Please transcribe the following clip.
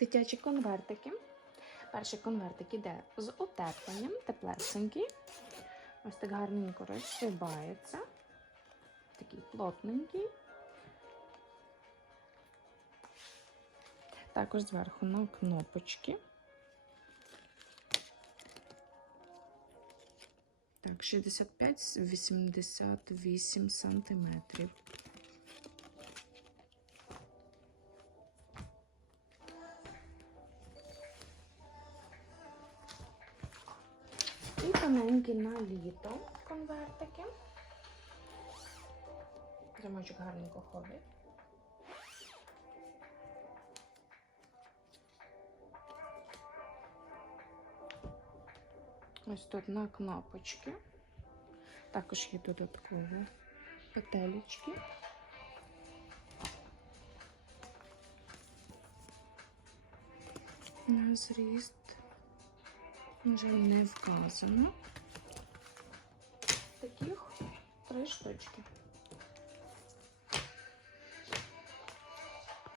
Дитячі конвертики. Перший конвертик іде з утепленням, теплесенький. Ось так гарненько розшибається. Такий плотненький. Також зверху на кнопочки. Так, 65-88 сантиметрів. І тоненькі на літо конвертики. Замочок гарненько ходить. Ось тут на кнопочки. Також є додаткові петелечки. На зріст. Жаль, не вказано. Таких три штучки.